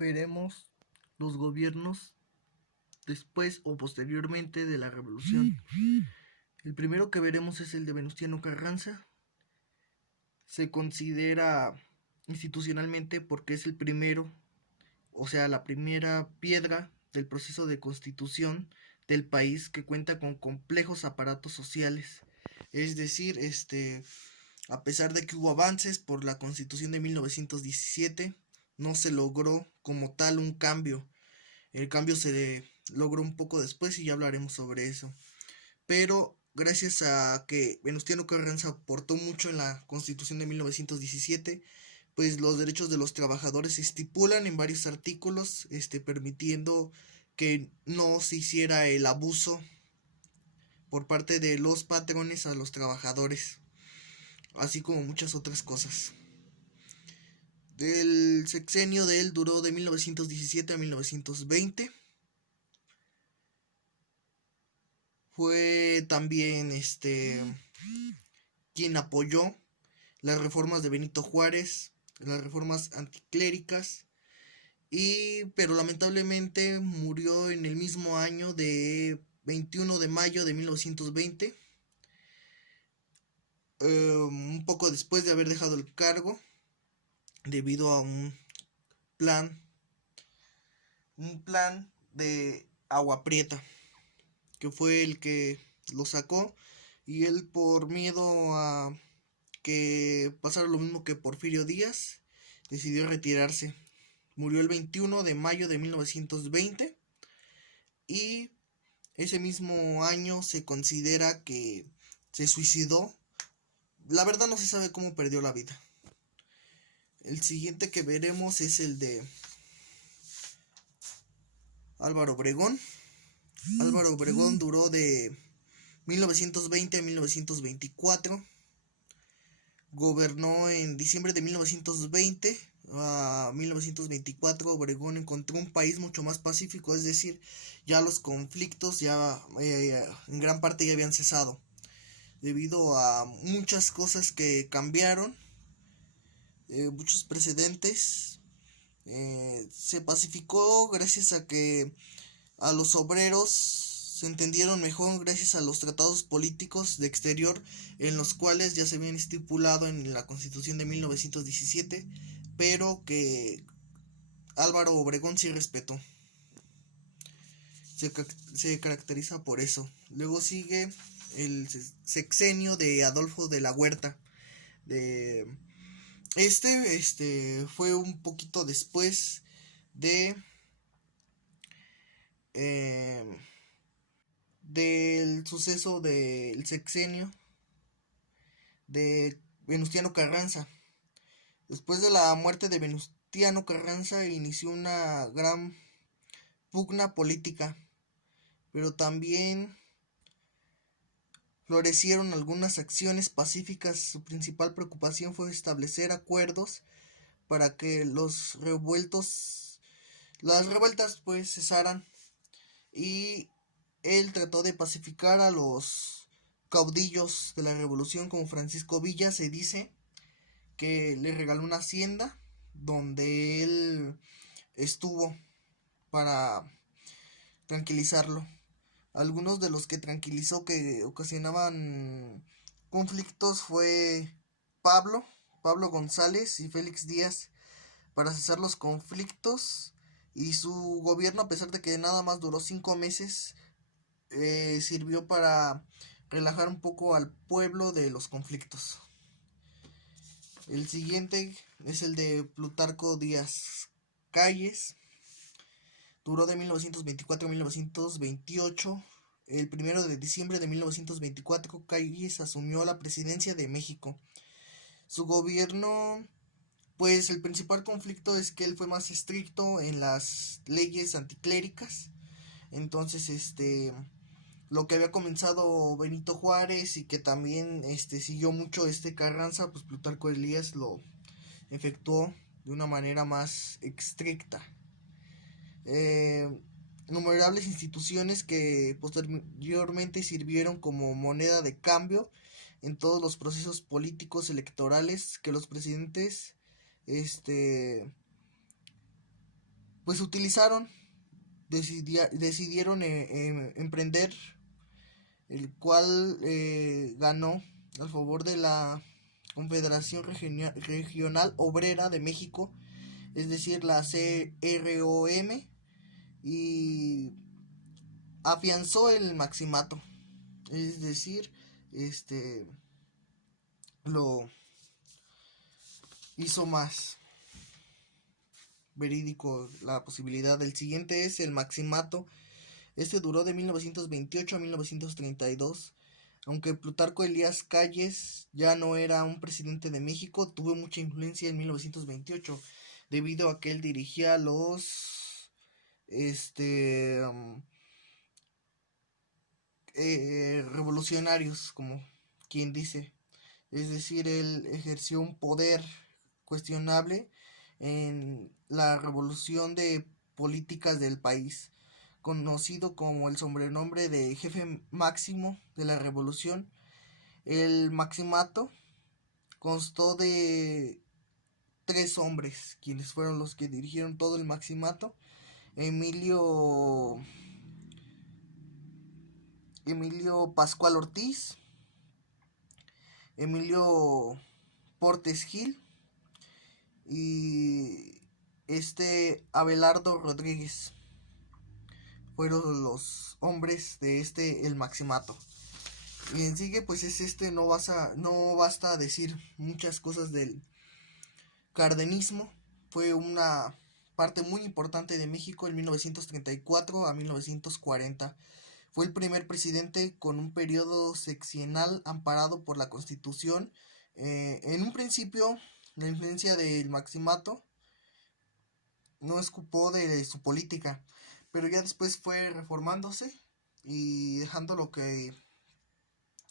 veremos los gobiernos después o posteriormente de la revolución. El primero que veremos es el de Venustiano Carranza. Se considera institucionalmente porque es el primero, o sea, la primera piedra del proceso de constitución del país, que cuenta con complejos aparatos sociales. Es decir, a pesar de que hubo avances por la Constitución de 1917, no se logró como tal un cambio. El cambio se logró un poco después y ya hablaremos sobre eso. Pero gracias a que Venustiano Carranza aportó mucho en la Constitución de 1917, pues los derechos de los trabajadores se estipulan en varios artículos, permitiendo que no se hiciera el abuso por parte de los patrones a los trabajadores, así como muchas otras cosas. El sexenio de él duró de 1917 a 1920. Fue también quien apoyó las reformas de Benito Juárez, las reformas anticléricas, pero lamentablemente murió en el mismo año de 21 de mayo de 1920, un poco después de haber dejado el cargo, debido a un plan de Agua Prieta, que fue el que lo sacó, y él, por miedo a que pasara lo mismo que Porfirio Díaz, decidió retirarse. Murió el 21 de mayo de 1920 y ese mismo año se considera que se suicidó. La verdad no se sabe cómo perdió la vida. El siguiente que veremos es el de Álvaro Obregón. Álvaro Obregón duró de 1920 a 1924. Gobernó en diciembre de 1920 a 1924. Obregón encontró un país mucho más pacífico, es decir, ya los conflictos ya en gran parte ya habían cesado, debido a muchas cosas que cambiaron, muchos precedentes. Se pacificó gracias a que a los obreros se entendieron mejor gracias a los tratados políticos de exterior, en los cuales ya se habían estipulado en la Constitución de 1917, pero que Álvaro Obregón sí respetó. Se caracteriza por eso. Luego sigue el sexenio de Adolfo de la Huerta. Fue un poquito después de del suceso del sexenio de Venustiano Carranza. Después de la muerte de Venustiano Carranza inició una gran pugna política, pero también florecieron algunas acciones pacíficas. Su principal preocupación fue establecer acuerdos para que las revueltas pues cesaran, y él trató de pacificar a los caudillos de la revolución, como Francisco Villa. Se dice que le regaló una hacienda donde él estuvo para tranquilizarlo. Algunos de los que tranquilizó, que ocasionaban conflictos, fue Pablo González y Félix Díaz, para cesar los conflictos. Y su gobierno, a pesar de que nada más duró 5 meses, sirvió para relajar un poco al pueblo de los conflictos. El siguiente es el de Plutarco Díaz Calles. Duró de 1924 a 1928. El 1 de diciembre de 1924, Calles asumió la presidencia de México. Su gobierno, pues el principal conflicto es que él fue más estricto en las leyes anticléricas. Entonces, lo que había comenzado Benito Juárez y que también siguió mucho Carranza, pues Plutarco Elías lo efectuó de una manera más estricta. Innumerables instituciones que posteriormente sirvieron como moneda de cambio en todos los procesos políticos electorales que los presidentes pues decidieron emprender, el cual ganó a favor de la Confederación Regional Obrera de México, es decir, la CROM, y afianzó el maximato, es decir, lo hizo más verídico la posibilidad. El siguiente es el maximato. Este duró de 1928 a 1932. Aunque Plutarco Elías Calles ya no era un presidente de México, tuvo mucha influencia en 1928, debido a que él dirigía los revolucionarios, como quien dice. Es decir, él ejerció un poder cuestionable en la revolución de políticas del país, conocido como el sobrenombre de jefe máximo de la revolución. El maximato constó de 3 hombres, quienes fueron los que dirigieron todo el maximato: Emilio Pascual Ortiz, Emilio Portes Gil y Abelardo Rodríguez. Fueron los hombres de el maximato. Y en sigue, pues no basta decir muchas cosas del cardenismo. Fue una parte muy importante de México en 1934 a 1940. Fue el primer presidente con un periodo sexenal amparado por la Constitución. En un principio, la influencia del maximato no escupó de su política, pero ya después fue reformándose y dejando lo que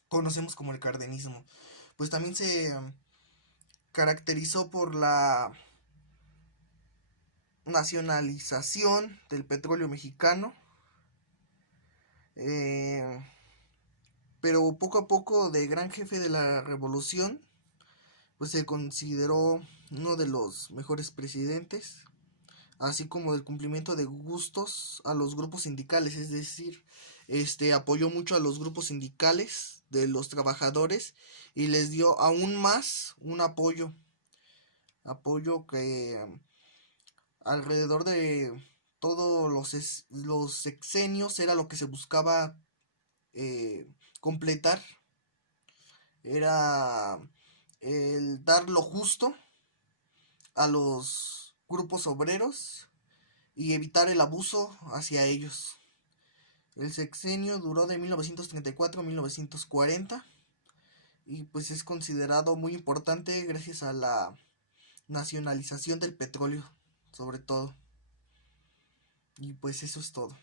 conocemos como el cardenismo. Pues también se caracterizó por la nacionalización del petróleo mexicano, pero poco a poco, de gran jefe de la revolución, pues se consideró uno de los mejores presidentes, así como del cumplimiento de gustos a los grupos sindicales. Es decir, apoyó mucho a los grupos sindicales de los trabajadores y les dio aún más un apoyo que alrededor de todos los sexenios era lo que se buscaba completar, era el dar lo justo a los grupos obreros y evitar el abuso hacia ellos. El sexenio duró de 1934 a 1940 y pues es considerado muy importante gracias a la nacionalización del petróleo, sobre todo. Y pues eso es todo.